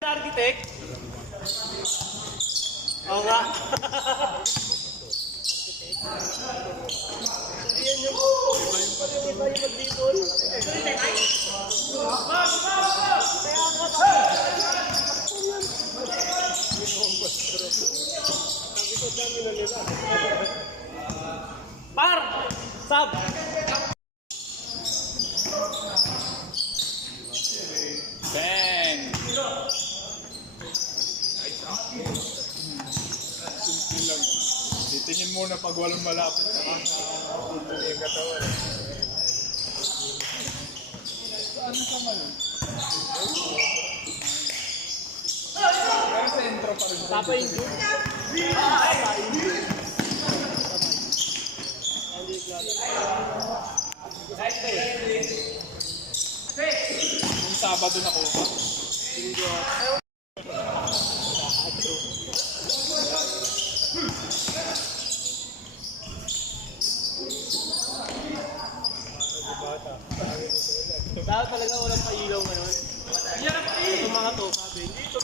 Architect? Oo nga. Yan yung iba yung mag-dipol. Par! Sab! Bang! Titingin muna pag walang malapit sa yung katawan. Ano sa ngayon? Pero sa intro pa rin. Papa yung good. Kung Sabado na ko. Dapat talaga walang pailaw ngayon. Itong mga to, sabi. Hindi ito.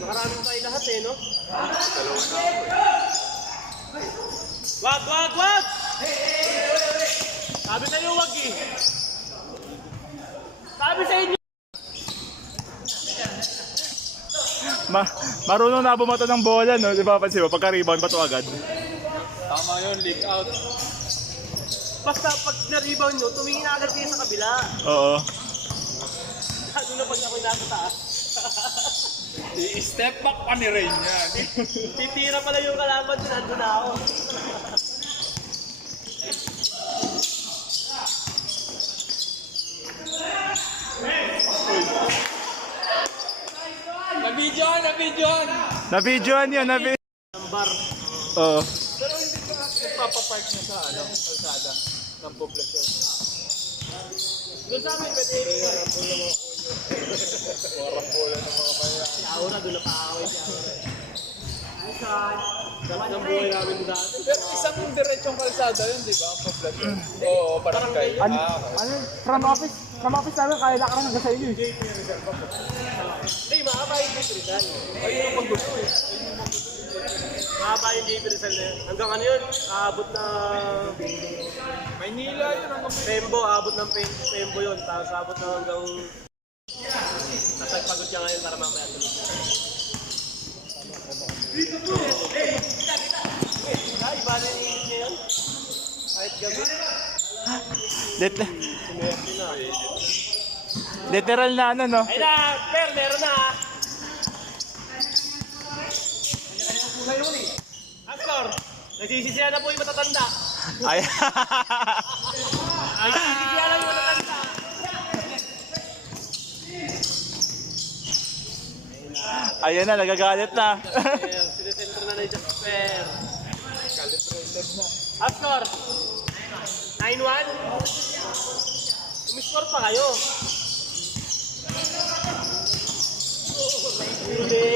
Nakaraming tayo lahat eh, no? Wag, wag, wag! Sabi sa'yo, wag eh. Sabi sa inyo. Marunong na bumato ng bola, no? Di ba pansin mo? Pagka-rebound, bato agad. Tama yun, leak out. Basta pag na-rebound nyo, tumingin agad kayo sa kabila. Oo. Lalo na pag ako'y nasa taas. I-step back pa ni Rain yan. Titira pala yung kalaban, nandun na ako. Na-videoan! Na-videoan yun, Ang bar. Oo. Pero hindi pa nagpapapark na sa kalsada ng poblasyon. Doon sa amin, pwede Warang bola ng mga kaya. si Aura, doon na pa-away si Aura. Dapat ng buhay namin dati. Pero isang diretsong kalsada yun, di ba? Ang poblasyon. Oo, barangay. Ano? From office namin, kaya nakarang hanggang sa inyo. Hindi, mahaba yung J. Rizal. Ayun ang paggusto eh. Mahaba yung J. Rizal na yun. Hanggang ano yun? Aabot na Maynila yun ang Pembo, aabot ng Pembo yun. Tapos aabot na hanggang nasagpagod siya ngayon para mamaya tuloy. Ay, iba na yung niya yun. Kahit gabi. Sumerti na. Literal na ano, no? Ay na, Per, meron na ha. Astor, nagsisisiya na po yung matatanda. Ay. Nagsisisiya na yung matatanda. Ayan na, nagagalit na. Per, sinesentro na na yung Per. calibrated na. Astor, 9-1? Umiscore pa kayo. Hindi.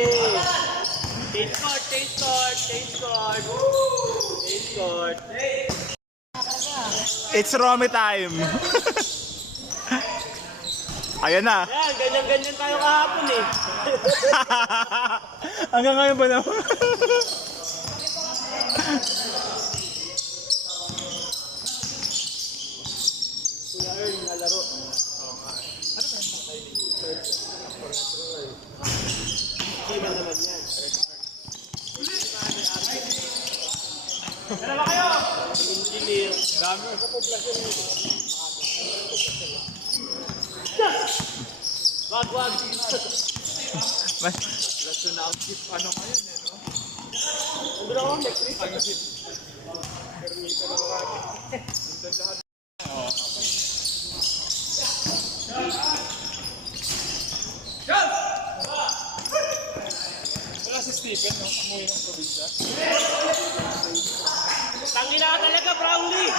Change court, change court, change court. Change court. It's Romy time. Ayan na. Ayan, ganyan-ganyan tayo kahapon eh. Hanggang ngayon ba naman? Kuya Earl, nalaro. Iba naman yan. Dalawa kayo! Engineer. Dami sa poblasyon eh. Wag, wag. Poblasyon na ang chip ano ngayon eh, no? Nandun ako, next week. Ang chip. Permito na marami. Nandun lahat. Oo. Wala si Stephen, no? Umuwi ng probinsya. Tangina ka talaga, Brownlee!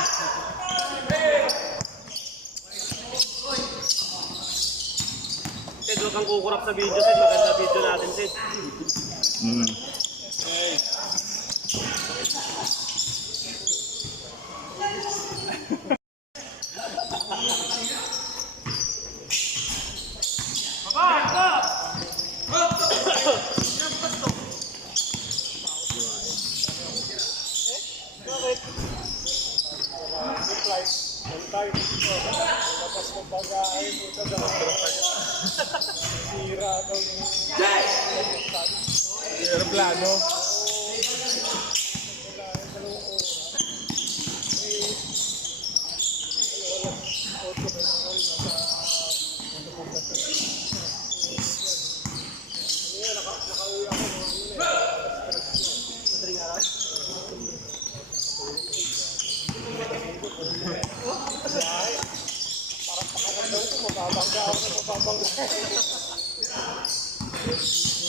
Ted, huwag kang kukurap sa video, Ted. Maganda video natin, Ted. Mm. Okay. Kahit tapos ng pag-aay mo ito, sira daw yung aeroplano.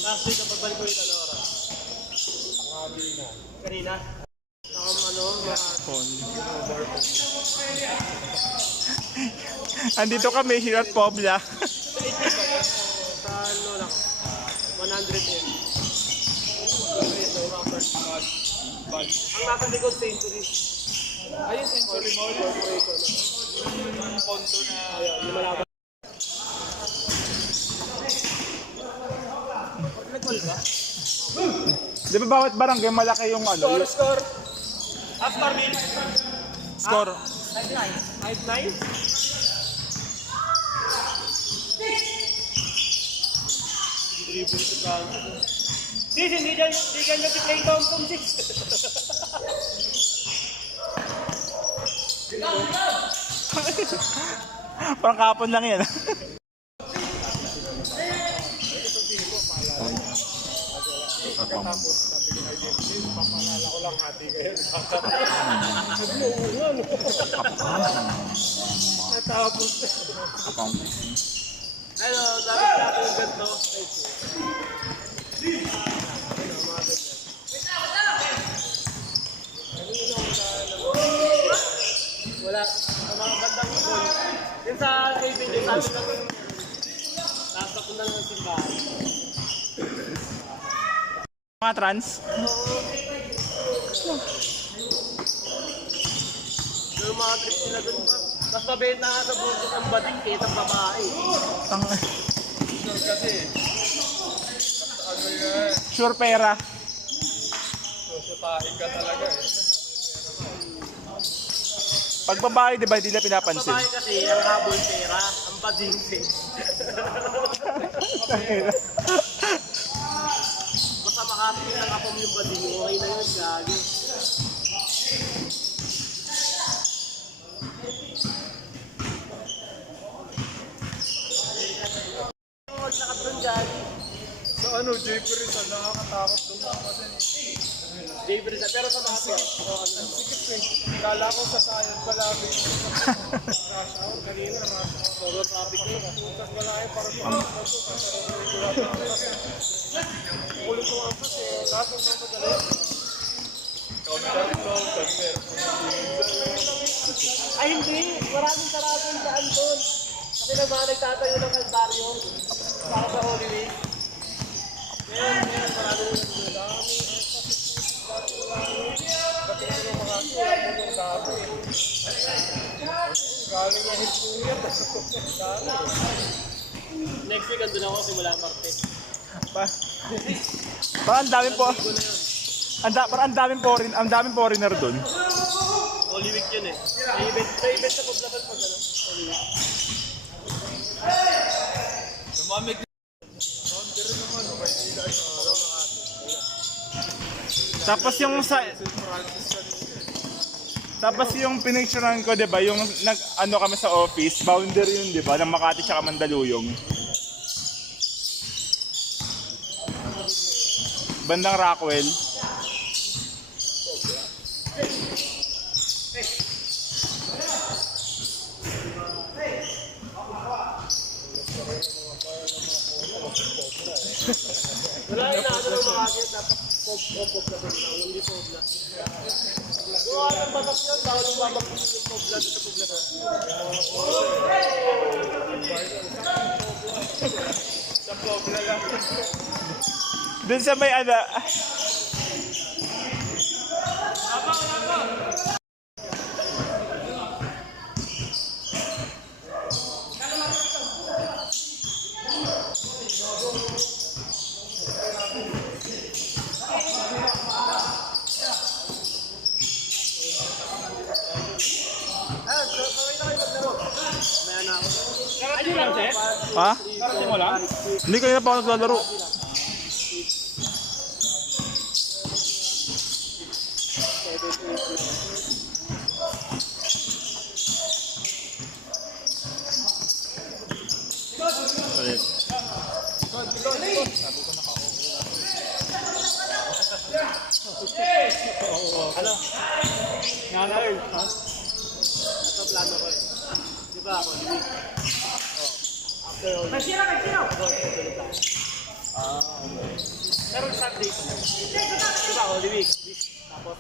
Last week, pagbalik ko yung oras. Kanina. Andito kami here at Pobla. Sa ano lang, 100 M. Ang nasa likod, Century. Ayun, Century Mall. Yung pondo na... Yung malaban. Nag-call ka? Di ba bawat barangay malaki yung ano? Yung Score. Score, Bill. score. 5-9? Dribble sa kanto. Sis, hindi ka nag-play Thompson, sis. Parang kapon lang yan. Papalala ko lang hati kayo. Natapos. Ano, dapat natin yung ganito. Wala. Sa mga bandang goal. Yung sa ABD, sabi lang nasa ko na lang ang simbahan. Mga trans. Yung mga trip nila dun pa. Mas mabenta nga sa bundok ang bading kaysa babae. Kasi, ano yan? Sure pera. Susutain ka talaga eh. Pag babae, di ba, hindi na pinapansin? Babae kasi, ang habol pera, ang bading basta makakita ng ako yung bading, okay na yun, gagi. Maglakad doon, gagi. So ano, Jayper isa, nakakatakot doon mga kasi. Jayber na, pero sa mga Sikip eh. Kala ko sa sayad palagi. Rush hour, kanina rush hour. puro traffic ko. Putas wala eh, parang kulit ko ang kasi, lahat ng mga madali. Ay hindi, maraming sarapin daan doon. Kasi naman nagtatayo ng kalbaryo para sa Holy Week. Ngayon, maraming dami. Pati nga ng mga aso, yung dami. Galing yung histuya. Dami. Next week, andun ako simula Martes. Parang ang daming po. Parang ang daming foreigner doon. Holy Week yun eh. May event sa Poblacan pag ano. Holy Week. Lumamig. Pero naman, may ilan sa araw ng atin. Tapos yung sa... Francis kanina. Tapos yung pinicturean ko, di ba, yung ano kami sa office, boundary yun, di ba, ng Makati tsaka Mandaluyong. Bandang Rockwell. Wala yung naano ng Makati, dapat Poblacan lang, hindi Pobla. Yung alam batak yun, bawal yung babak yung Pobla sa Poblacan. Sa Pobla lang. Dun sa may ano... Ah, kawin na kayo Ano lang, sir? Ha? Karate mo lang? Hindi kayo na pa ako naglalaro. Ano? Nangal. Ha? Ito plano ko eh. Di ba ako? After all. Nagsira! Pero Sunday. Di ba Holy Week? Tapos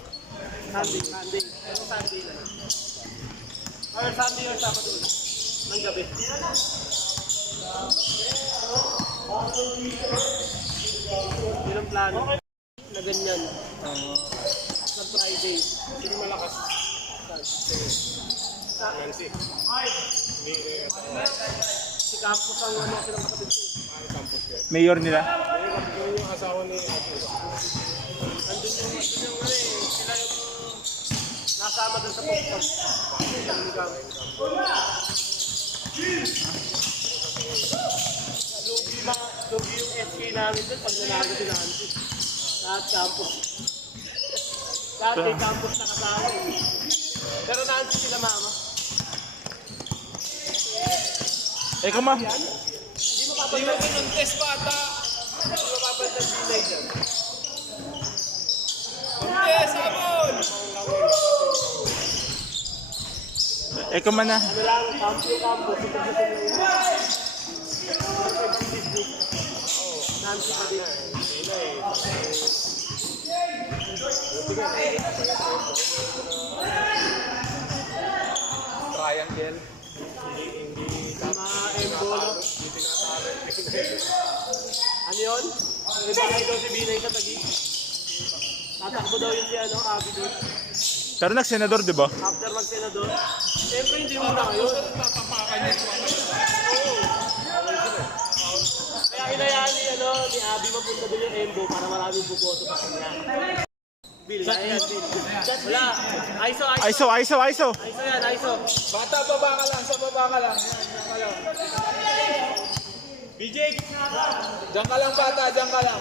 Sunday. Pero Sunday na. Or Sunday or Sabado. Ng gabi. Yun ang plano. Na ganyan. Sa Friday. Sino malakas? Si Campos ang ano silang kapatid ko. Mayor nila. Yun yung asawa ni Ate. Andun yung ano eh. Sila yung nasama dun sa Pokemon. Lugi yung SK namin dun pag nalago si Nancy. Lahat Campos. Lahat kay Campos na kasama eh. Pero Nancy sila mama. Eh, kama. Hindi mo kinontes pa ata. Hindi mo papalitan Binay dyan. Yes, Abon! Eh, kama na. Ano lang, kampo. Nancy pa din. Triangle. Embolo. Ano yun? May bahay daw si Binay sa Taguig. Tatakbo daw yun si Abby doon. Pero nag-senador, di ba? After mag-senador. Siyempre hindi mo na ngayon. Oo. Kaya hinayaan ni Abby mapunta doon yung Embo para maraming buboto sa kanya. Bill, ayan, Bill. Wala. ISO. ISO. ISO yan, ISO. Bata, baba ka lang. Sa baba ka lang. BJ, gitna ka. Diyan ka lang bata, diyan ka lang.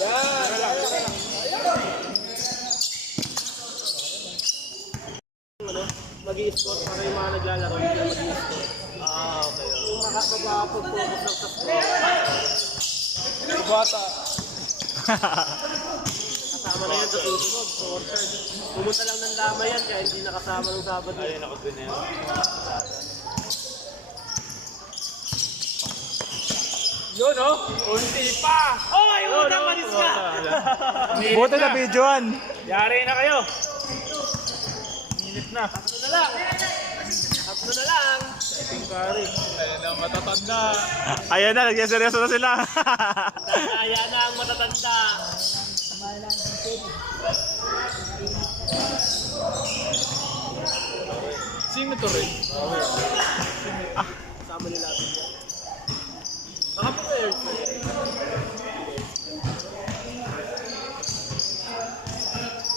Yan. Ano, mag-i-sport para yung mga naglalaro hindi na mag-i-sport. Okay. Yung makapag-focus lang sa sport. Bata. Kasama na yan sa susunod, sporter. Pumunta lang ng lama yan kaya hindi nakasama ng Sabado. Ayun ako din yan. Yun oh! Unti pa! Oy! Una manis ka! Buti na videoan. Yari na kayo! Minit na. Tatlo na lang! Ayun ang matatanda. Ayan na, nagsiseryoso na sila. Kaya na ang matatanda. Sino to rin? Kasama nila din yan. Baka po kayo.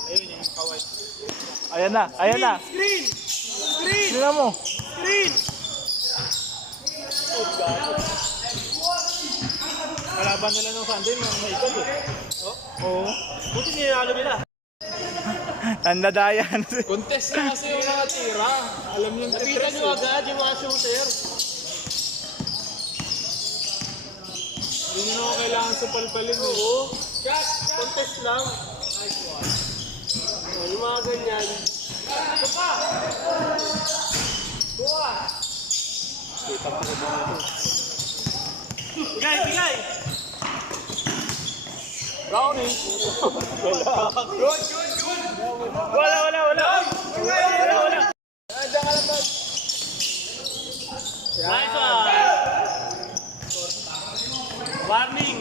Ayun yung kaway. Ayan na. Screen! Tingnan mo. Kalaban nila ng Sunday, mga maikot eh. Oo. Buti nilalalo nila. Ang nadayan. Contest na kasi yung nakatira. Alam yung Nakita nyo agad yung mga shooter. Hindi nyo naman kailangan sa palpalin. Oo. Contest lang. Oh, yung mga ganyan. Ito pa! Buwa! Bigay! Brownie! Good! Wala! Diyan ka lang ba? Nice one! Warning!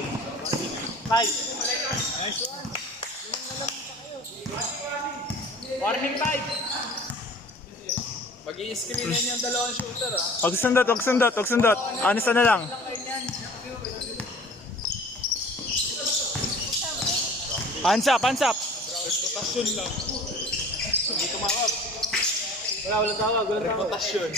5. Warning 5! Mag-i-screenan yung dalawang shooter ah. Huwag sundot. Honest na lang. Hands up. Reputasyon lang. Hindi tumawag. Walang tawag, walang tawag. Reputasyon.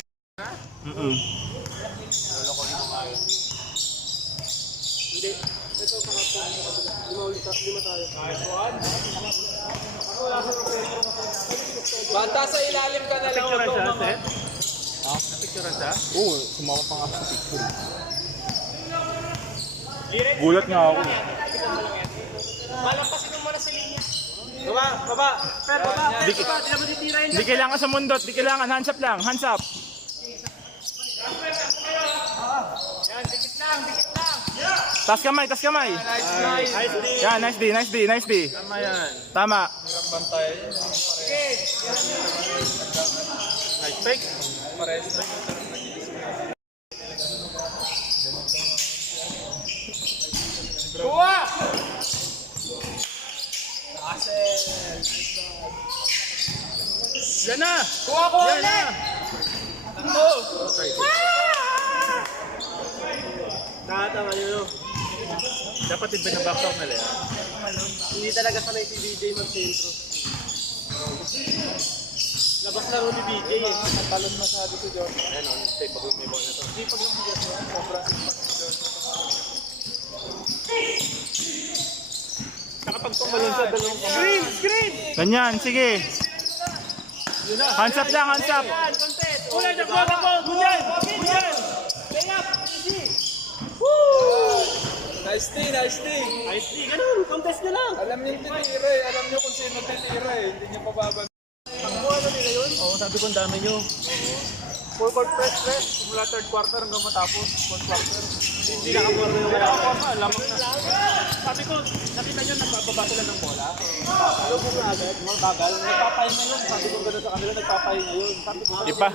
Hindi. Ito, lima tayo. Nice one. Banta sa ilalim ka na lang. Picture siya, Seth? Picture siya? Oo, sumama pa nga sa picture. Gulat nga ako. Malampasin mo muna si Linya. Baba. Pero baba. Di na mo titirahin. Di kailangan sumundot, di kailangan. Hands up lang, hands up. Yan, dikit lang. Tas kamay, tas kamay. Nice. Yan, nice D. Tama yan. Tama. Bantay. Nice break. Pares. Kuha! Yan na. Kuha ko ulit! Nakatama nyo. Dapat din binaback out na lang. Hindi talaga sanay si BJ mag-sentro. Labas laro ni BJ eh. Talon masyado si John. Ayan o, stay pag may ball na to. Hindi pag yung bigat mo, sobrang impact si John. Nakapag tumalon sa dalawang kamay. Screen! Ganyan, sige. Hands up lang, hands up. Ulan, takbo! Bunyan! Layup! Easy! Nice thing, nice thing. Nice D, ganun. Contest na lang. Alam niyo yung titira eh. Alam niyo kung sino titira eh. Hindi niyo pababag. Takbo na nila yun? Oo, sabi ko ang dami nyo. Full court press. Simula third quarter hanggang matapos. Fourth quarter. Hindi nakaporma yung wala. Lamang na. Sabi ko, nakita nyo, nagbababa sila ng bola. Ano mo na agad, mga bagal. Nagpapahin na yun. Sabi ko gano'n sa kanila, nagpapahin na yun. Sabi ko, Di pa.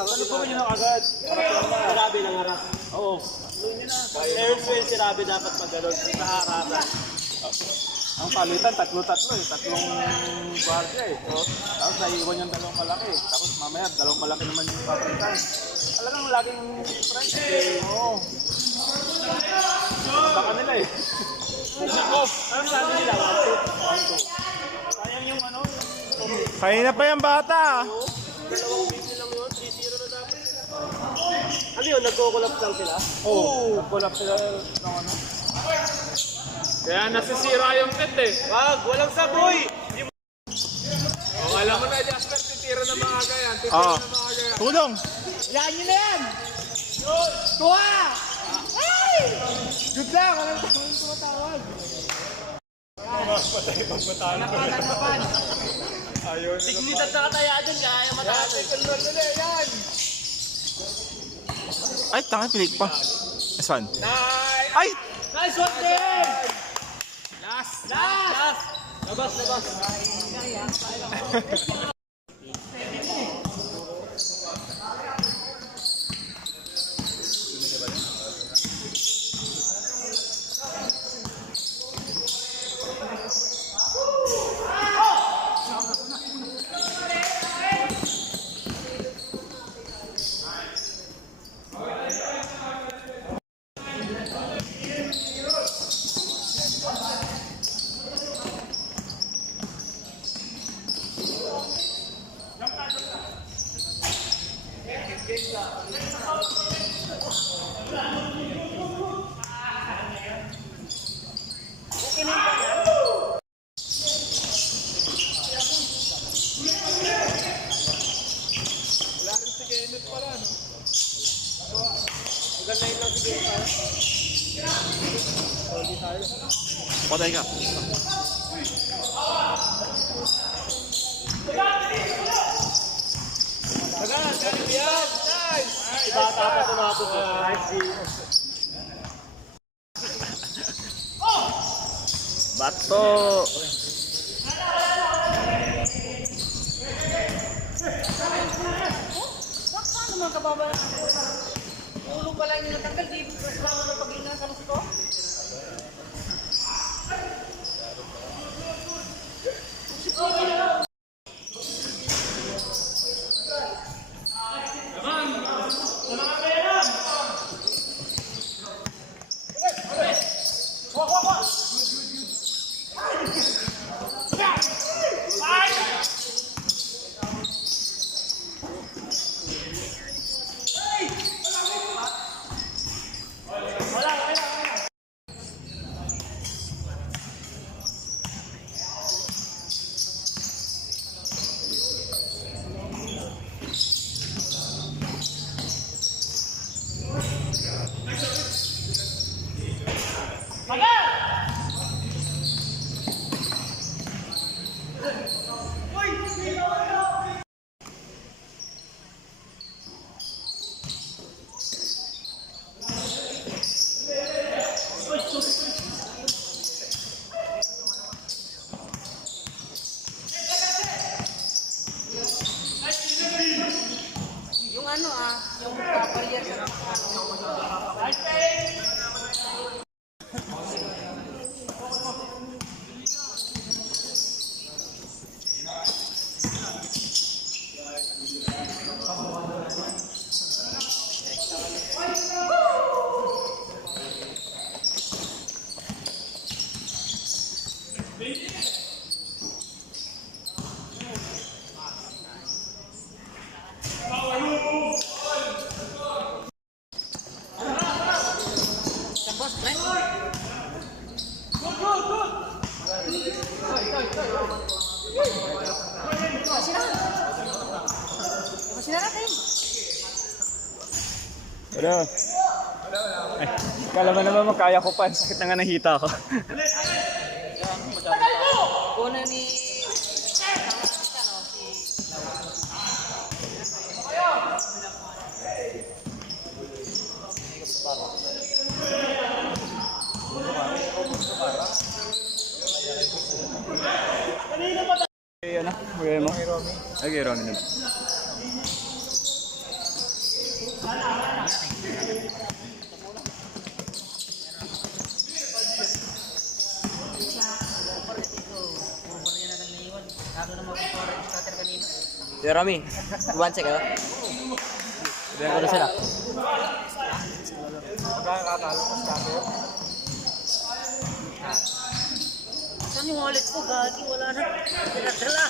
ano po yun agad? Sirabi ng harap. Oo. Fair sirabi dapat pag gano'n. Sa harapan. Ang palitan, tatlo-tatlo eh. Tatlong guardia eh. So, tapos naiiwan yung dalawang malaki. Tapos mamaya, dalawang malaki naman yung papalitan. Talagang laging friends eh. Oo. Baka nila eh. Ano sabi nila? 1-2. Sayang yung ano, Kaya na pa yung bata. dalawang busy lang yun. 3-0 na dapat. Ano yun, nagko-collapse lang sila? Oo. Nag-collapse sila ng ano. Kaya nasisira yung net eh. Wag, walang saboy! O, alam mo na, Jasper, titira na maaga yan. Titira Oo. na maaga yan. Tulong. Yan nyo na yan! Kuha! Ay! Good lang! Walang tumatawag. Napan. Dignidad na katayaan dyan, kaya matapos. Ay, tanga, pilik pa. This one. Ay! Nice one, Tim! Last! Labas! Patay ka. Bata pa tumapos. Nice. Bato. Paano mga kababa? Ulo pala yung natanggal, di ba lang ang pag-ina sa ko? Yung ano yung barrier sa boss, Brent. Masih natin. Ano? Ay, kala mo naman makaya ko pa. Sakit na nga ng hita ko. Kuna ni Ay, ano? Magaya mo? Ay, kay Romy naman. Yo, Romy, one second. Ano sila? saan yung wallet ko? Gagi, wala na. Dala.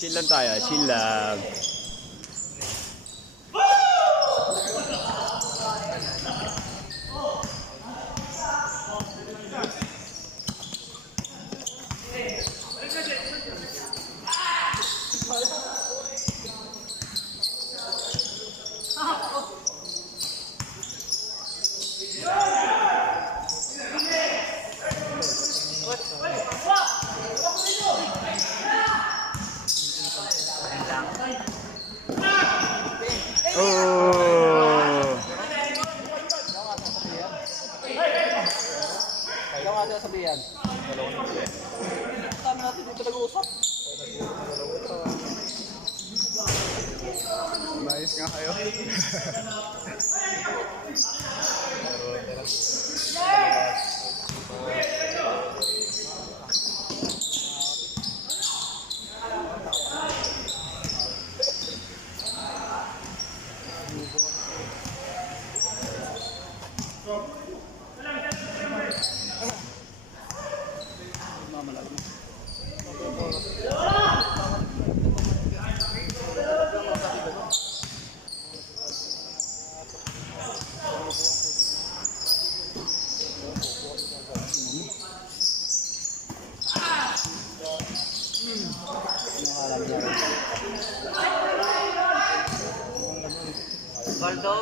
Chill lang tayo, chill lang. Oh! Ikaw nga sila sabihan. Tama natin dito nag-uusap. Nice nga kayo. Baldo!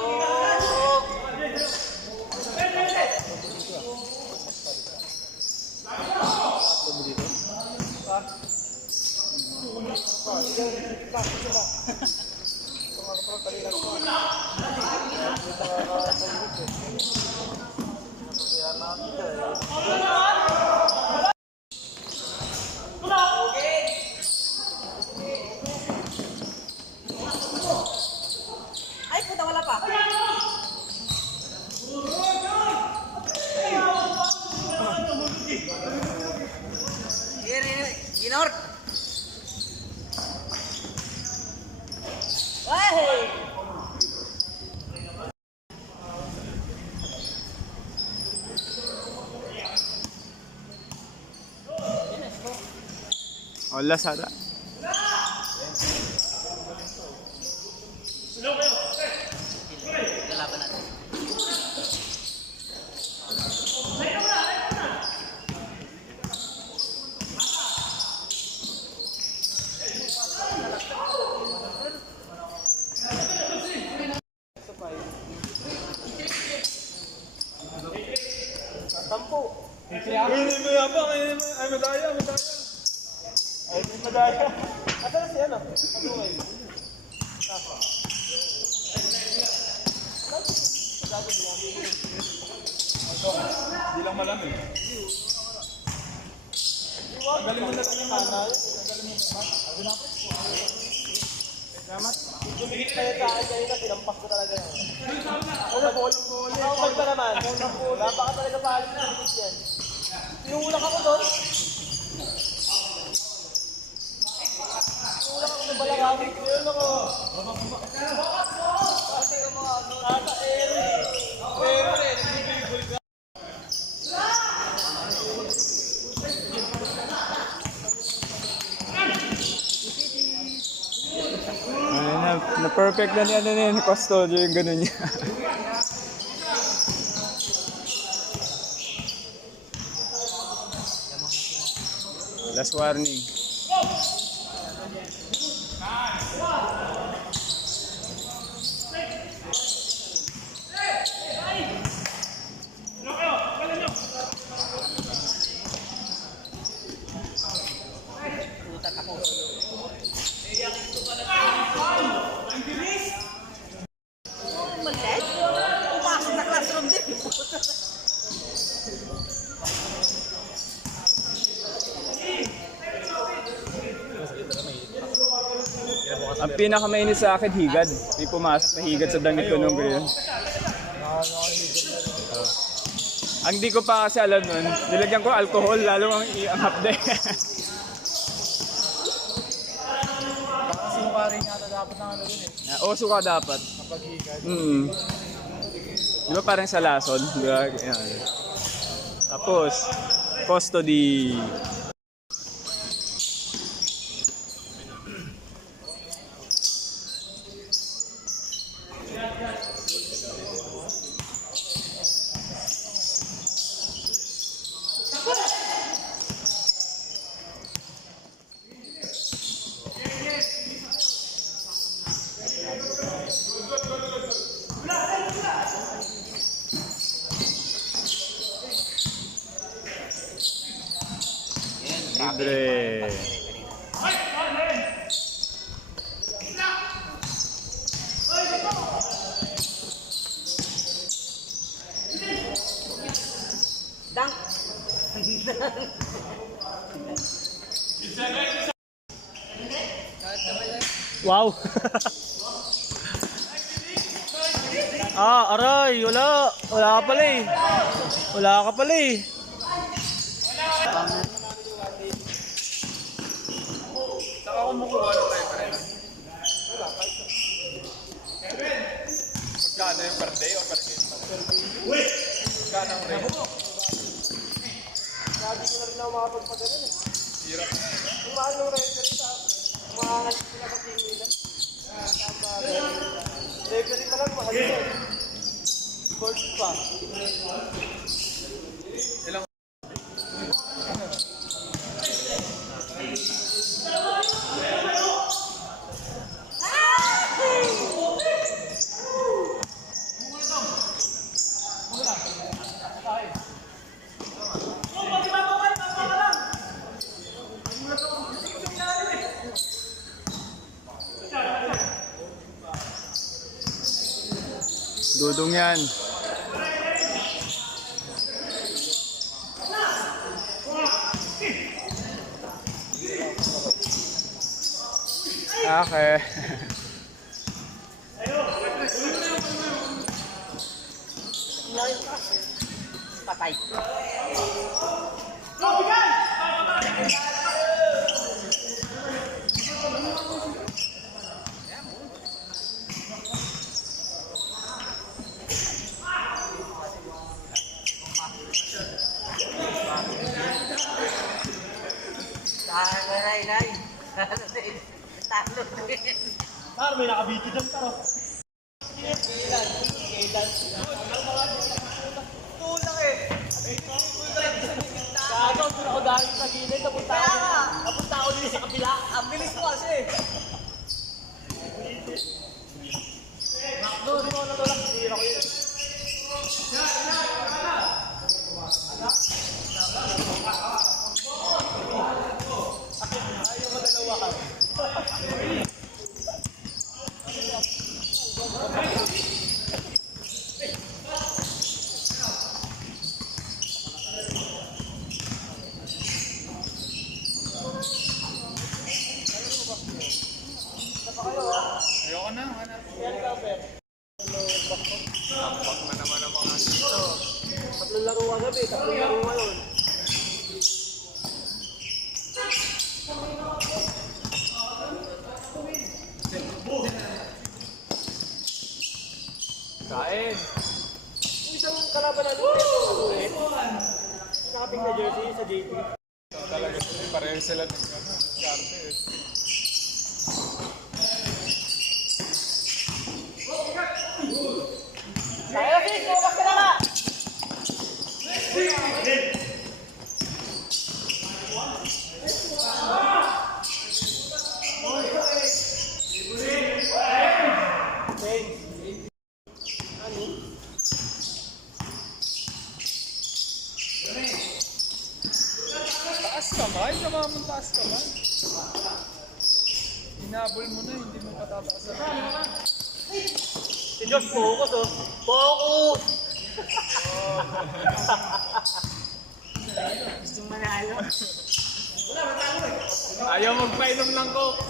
Ay, puta, wala pa. Ginor! Ay! Hola, Sara. Hindi mo yan pa. Ay, medaya. Ay, may madaya. Asa na si ano? Hindi lang malamig. Tanggalin mo na lang yung kanal. Dumikit kayo sa akin kanina, tinampak ko talaga yan. Ano po? Nakakapag pa naman. Napaka talaga pa alis na dumikit yan. Tinulak ako doon. Tinulak ako sa balakawin. Yun ako. Kasi yung mga ano. Tata, Na-perfect na ni ano na yun, Custodio yung ganun niya. Last warning. Malit? Pumasok sa classroom din. Ang pinakamainit sa akin, higad. May pumasok na higad sa damit ko nung ganyan. Ang di ko pa kasi alam nun, nilagyan ko alcohol, lalo ang hapde. Suka rin yata dapat na ano yun eh. O, suka dapat. Kapag higad. Di ba parang sa lason? Di ba? Yan. Tapos, custody. Libre. Dunk. Wow! Aray! Wala! Wala ka pala eh! Wala ka pala eh! Saka kumukuha ng reference. Magkano yung per day o per game? Magkano ang rate? Sabi ko na rin ako makapagpagalan eh. Hirap. Kung mahal ng referee sa mga sila sa team nila. Referee pa lang mahal yun. Court pa. Ilang Dudong yan. Okay. Patay. Nay. Talo rin. Tar, may nakabiti dyan taro. Tulak eh. Gago, doon ako dahil sa gilid. Napunta ako din sa kabila. Ang bilis ko kasi. Doon ako natulak. Hindi ako yun. Ayoko na, wala. Tampak na naman ang mga dito. Tatlong laro kagabi, tatlong laro ngayon. Kain. Yung isang kalaban natin dito, ulit. Nakating na jersey sa JP. Talaga pareho sila ng karte eh. Kaya sis, lumabas ka na ka! Taas kamay, kamamang taas kamay. Hinabol mo na, hindi mo patataasan. Si Josh, focus oh. Focus! Gustong manalo. Ayaw magpainom ng coke.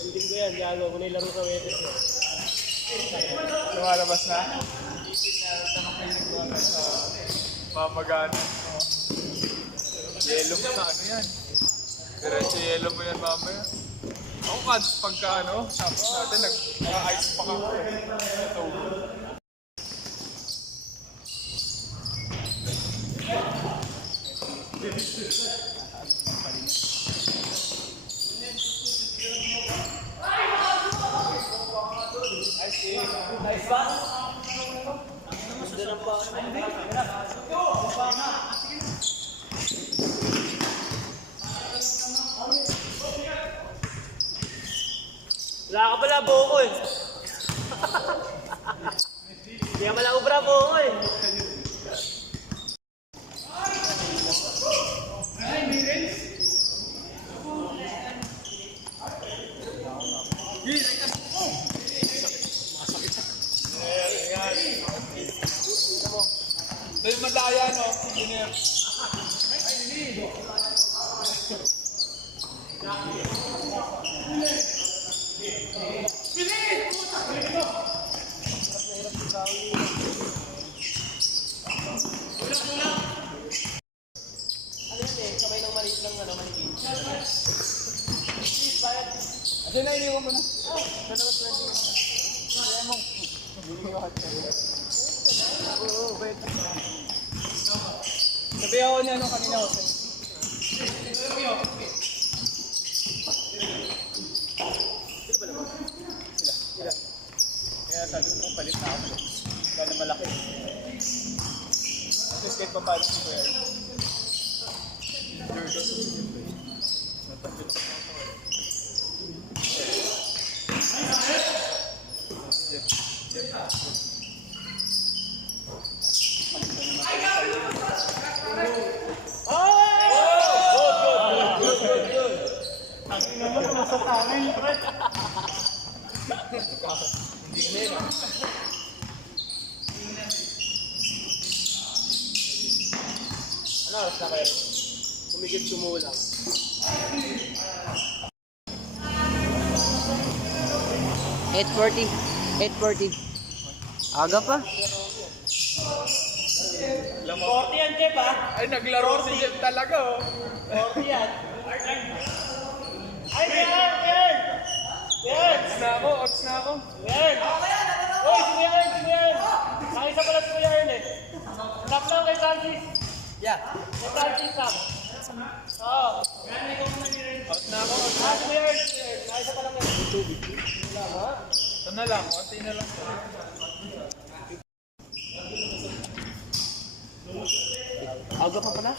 Ending ko yan, Diallo. Kung nilaro sa Wetes. Lumalabas na. Mamagana. Yellow mo na ano yan. Diretso yellow mo yan mamaya. Ako pagka ano, tapos natin nag-ice pa ako. Ito. Nice pass. Ganda ng pass. Wala ka pala, buo ko eh. Hindi ka pala ubra, buo ko eh. Ito yung madaya, no? Engineer. Ano yan eh, kamay ng maliit lang ano, maliit. Please, bayad. Kasi na, iniwan mo na. Sabi ako niya nung kanina ako. Sila. Kaya sabi ko, palit na ako. Kaya malaki. Kasi kahit pa paano ko yan. Ano oras na kayo? Kumigit kumulang. Aga pa. 40 yan, Jeff ha? Ay, naglaro si Jeff talaga, oh. 40 yan. Ay, Bern! Bern! Bern! Odds na ako, odds na ako. Bern! Uy, si Kuya Ern, si Kuya Ern! Nakisa pala si Kuya Ern eh. Tap lang kay Francis. Yeah. Kay Francis, tap. Oo. Odds na ako, odds. Si Kuya Ern, si Kuya Ern. Nakisa pala kay Ito na lang, konti na lang. Aga pa pala?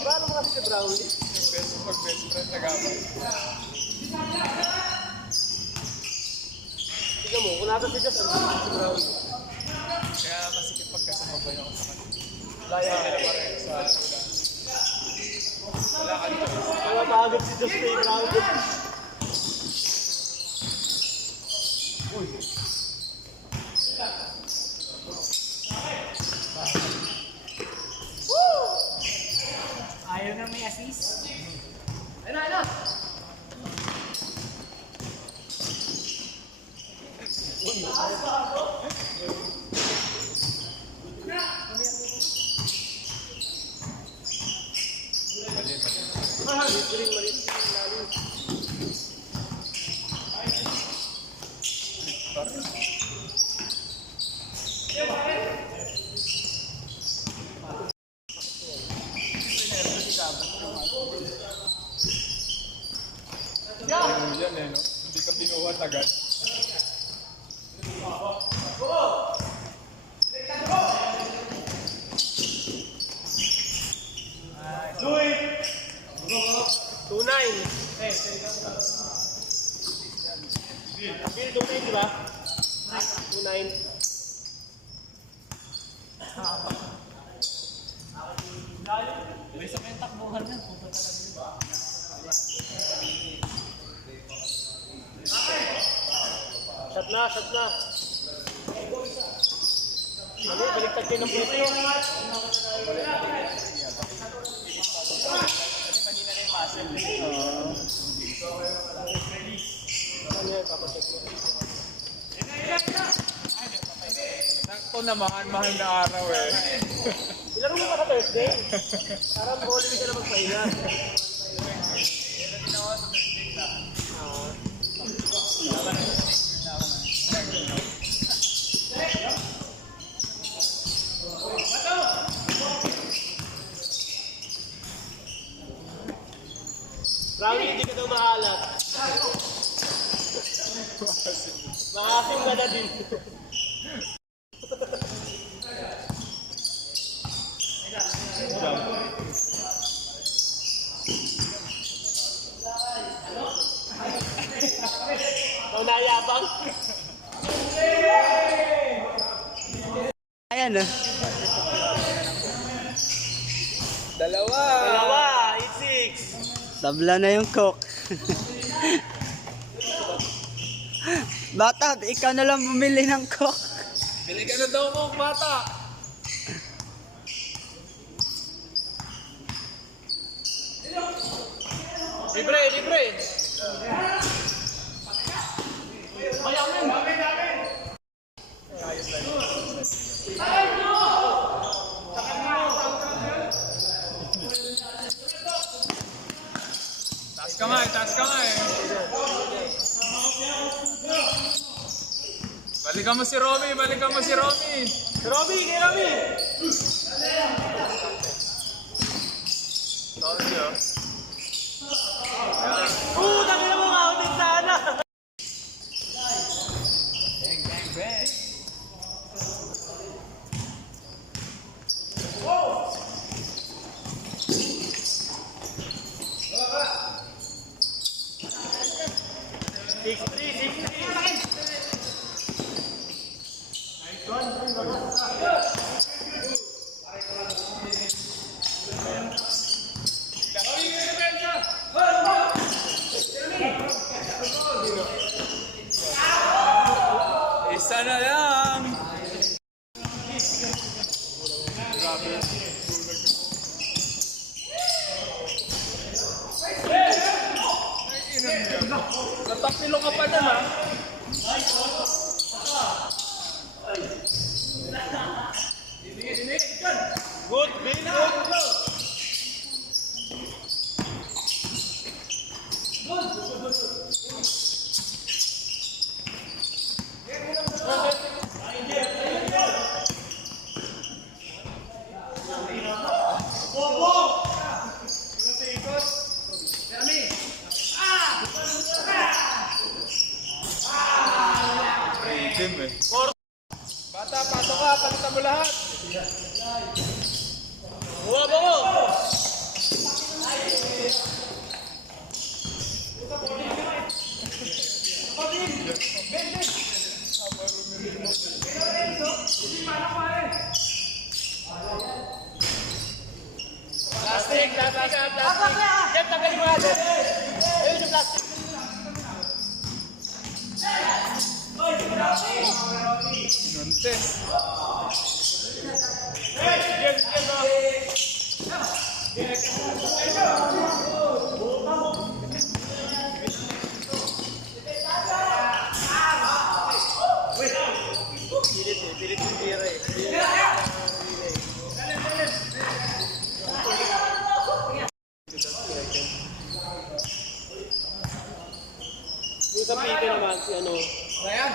Paano mo kasi si Brownie? Pag best friend nag-abang. Tignan mo, kung nasa si Diyos, ano si Brownie? okay ako sa kanila. Laya ka na pareho sa ulan. Wala ka dito. Wala maagad si Justin Brown. Ayaw na may assist. Ayun na, ayun na. Ano yan eh, no? Hindi ka binuhat agad. Bill, 2-9, di ba? 2-9. May sa may takbuhan na. Shot na, shot na. Mali, baliktad kayo ng presyo. Ano yan, papacheck mo. Sakto naman, mahal na araw eh. Ilaro mo ka sa Thursday. Para bowling ka na magpahinga. Brownie, hindi ka daw maalat. Maasim ka na din. Ikaw nayabang. Ayan ah. Dalawa! Dalawa, 8-6. Tabla na yung coke. Bata, ikaw na lang bumili ng coke. Bili ka na daw mo, bata! Libre, libre. Taas ka nga eh. Balikan mo si Romy, balikan mo si Romy. Romy, kay Romy. Sorry oh. Dami na mga outing sana. Isa na lang. Natapilo ka pa naman. Good, big, good. Rhythm eh. Bata, pasok ka, palitan mo lahat. Buwa ba mo? Ayun yung plastic. Inunte. Pilit yung tira eh. Yung sa pite naman, si ano, Ayan.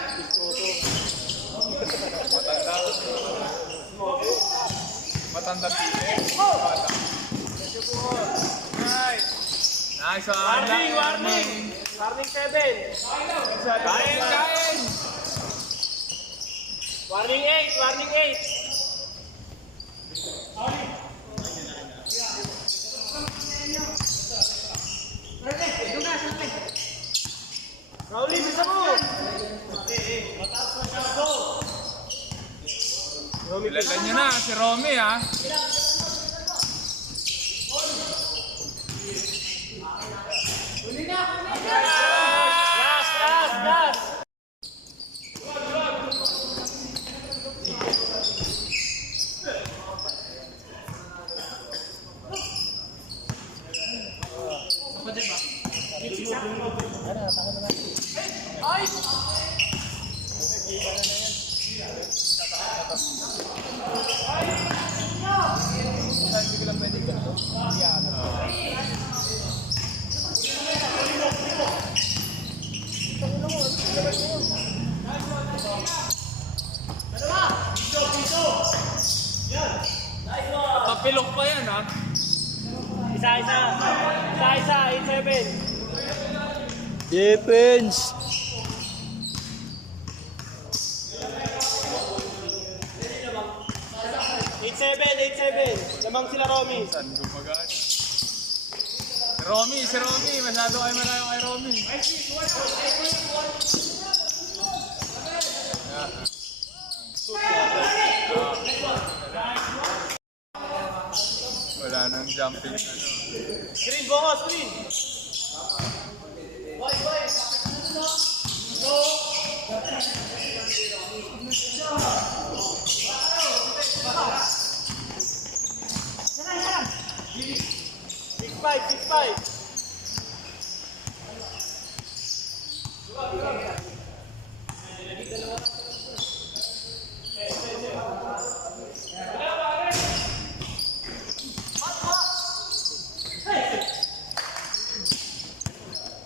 Matanda pili. Bata. Nice. Nice one. Warning, warning! Warning 7! Kain, kain. Warning 8! Warning 8! Rauli, bisa mo! Kilala niyo na si Romy ha. Last, last, last! Papilok pa yan ha. Isa-isa! Isa-isa! 8-7! Defense! Lamang sila, Romy. Saan gumagaan? Si Romy. Masyado kayo malayo kay Romy. Wala nang jumping ano. Green, bongos, green! Five, 6-5.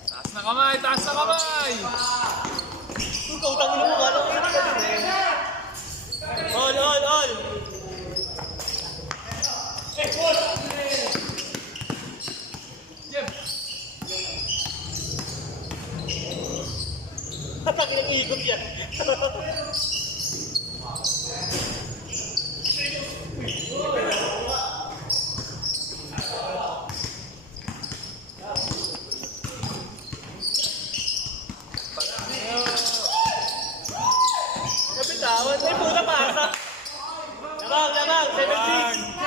Taas na kamay! Taas na kamay! Utang mo ka lang. All! Patag na ikot yan. Kapitawan, may puta pasa. Lamang, 7-6.